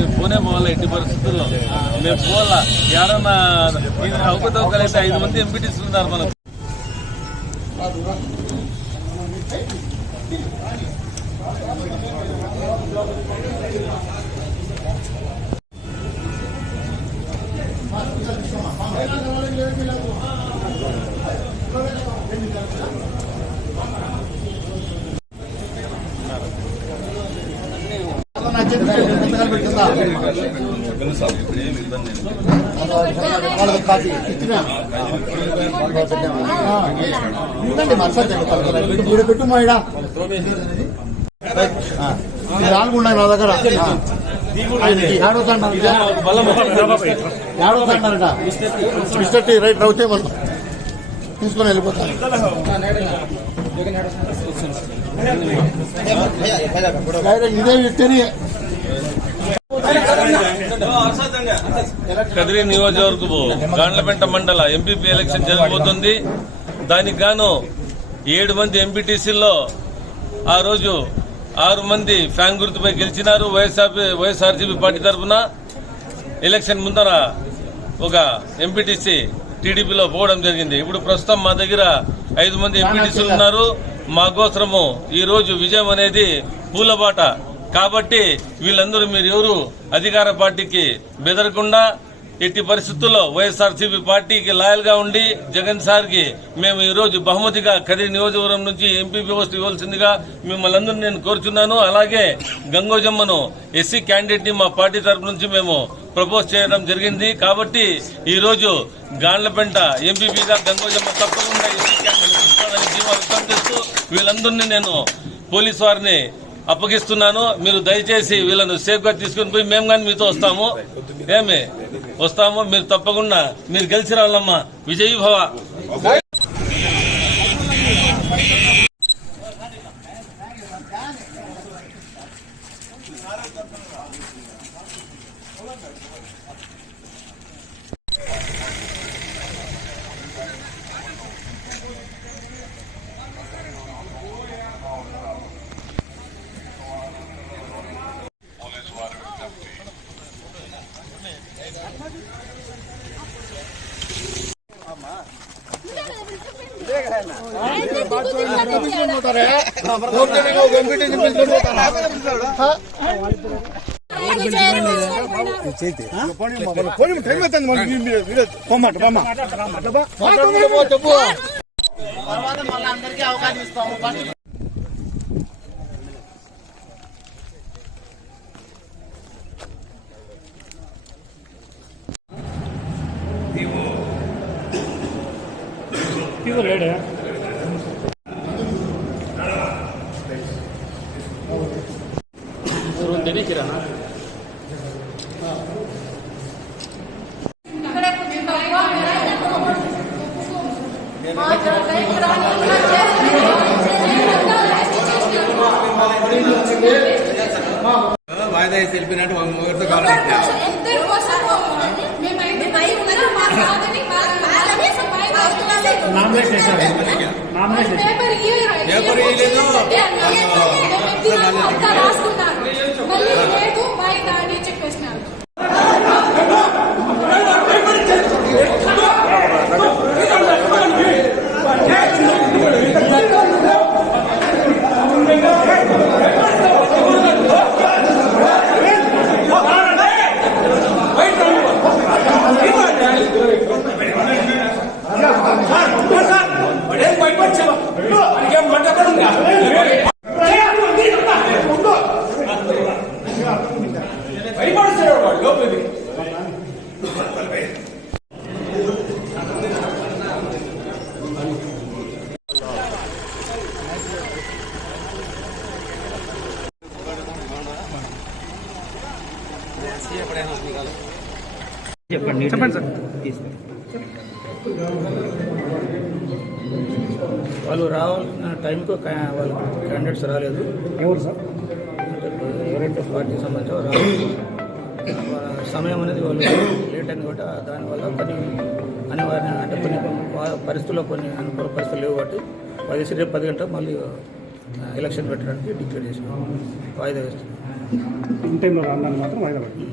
మేము పోనే పోవాలా, ఎట్టి పరిస్థితుల్లో మేము పోవాలా. ఏడన్నా అవకతవకలైతే 5 మంది ఎంపీటీసీలు ఉన్నారు మనకు. పెట్టు మా ఇడ 4 ఉన్నాయి నా దగ్గర. ఏడవుతాడట మిస్టర్ టీ రైట్ రౌతే మనం తీసుకొని వెళ్ళిపోతాను. ఇదే వ్యక్తిని కదిరి నియోజకవర్గం గాండ్లపెంట మండల ఎంపీపీ ఎలక్షన్ జరగబోతుంది. దానికి గాను 7 మంది ఎంపీటీసీల్లో ఆ రోజు 6 మంది ఫ్యాన్ గుర్తుపై గెలిచినారు. వైఎస్ఆర్సీపీ పార్టీ తరఫున ఎలక్షన్ ముందర ఒక ఎంపీటీసీ టీడీపీలో పోవడం జరిగింది. ఇప్పుడు ప్రస్తుతం మా దగ్గర 5 మంది ఎంపీటీసీలు ఉన్నారు. మాకోసరము ఈ రోజు విజయం అనేది పూలబాట కాబట్టి వీళ్ళందరూ మీరు ఎవరు అధికార పార్టీకి బెదరకుండా ఎట్టి పరిస్థితుల్లో వైఎస్ఆర్సీపీ పార్టీకి లాయల్ గా ఉండి జగన్ సార్ కి మేము ఈ రోజు బహుమతిగా కదిరి నియోజకవర్గం నుంచి ఎంపీ పోస్ట్ ఇవ్వాల్సిందిగా మిమ్మల్ని అందరూ నేను కోరుచున్నాను. అలాగే గంగోజమ్మను ఎస్సీ క్యాండిడేట్ ని మా పార్టీ తరఫు నుంచి మేము ప్రపోజ్ చేయడం జరిగింది. కాబట్టి ఈ రోజు గాండ్లపెంట ఎంపీపీగా గంగోజమ్మ తప్పకుండా ఎస్సీ క్యాండిడేట్ తీసుకోవాలని జీవో వ్యక్తం చేస్తూ వీళ్ళందరినీ నేను పోలీసు వారిని అప్పగిస్తున్నాను. మీరు దయచేసి వీళ్ళను సేఫ్ గా తీసుకుని పోయి మేము కానీ మీతో వస్తాము. మీరు తప్పకుండా మీరు గెలిచి రావాలమ్మా. విజయీ భవ. అందరికీ అవకాశం ఇస్తాము. వాయిదా వేసి వెళ్ళిపోయినట్టు ఎవరితో కావాలి చెప్పండి సార్. వాళ్ళు రావాల్సిన టైంకు వాళ్ళు క్యాండిడేట్స్ రాలేదు. ఎవరు సార్? ఎవరైతే పార్టీ సంబంధించి రాలేదు. సమయం అనేది వాళ్ళు లేట్ అయింది కాబట్టి దానివల్ల కొన్ని అనివార్య అంటే కొన్ని పరిస్థితుల్లో కొన్ని అనుకూల పరిస్థితులు లేవు కాబట్టి రేపు 10 గంటలకు మళ్ళీ ఎలక్షన్ పెట్టడానికి డిక్లేర్ చేసినాం వాయిదా వేస్తున్నాం ఇన్ టైంలో రాను మాత్రం వాయిదా పడుతుంది.